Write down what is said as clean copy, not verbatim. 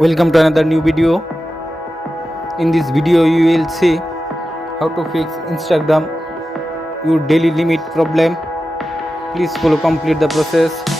Welcome to another new video. In this video you will see how to fix Instagram your daily limit problem. Please follow complete the process.